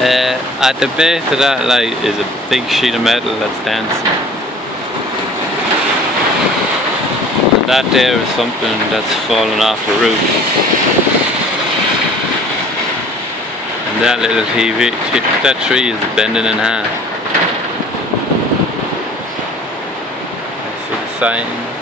At the base of that light is a big sheet of metal that's dancing. And that there is something that's fallen off a roof. And that little TV, that tree is bending in half. I see the sign.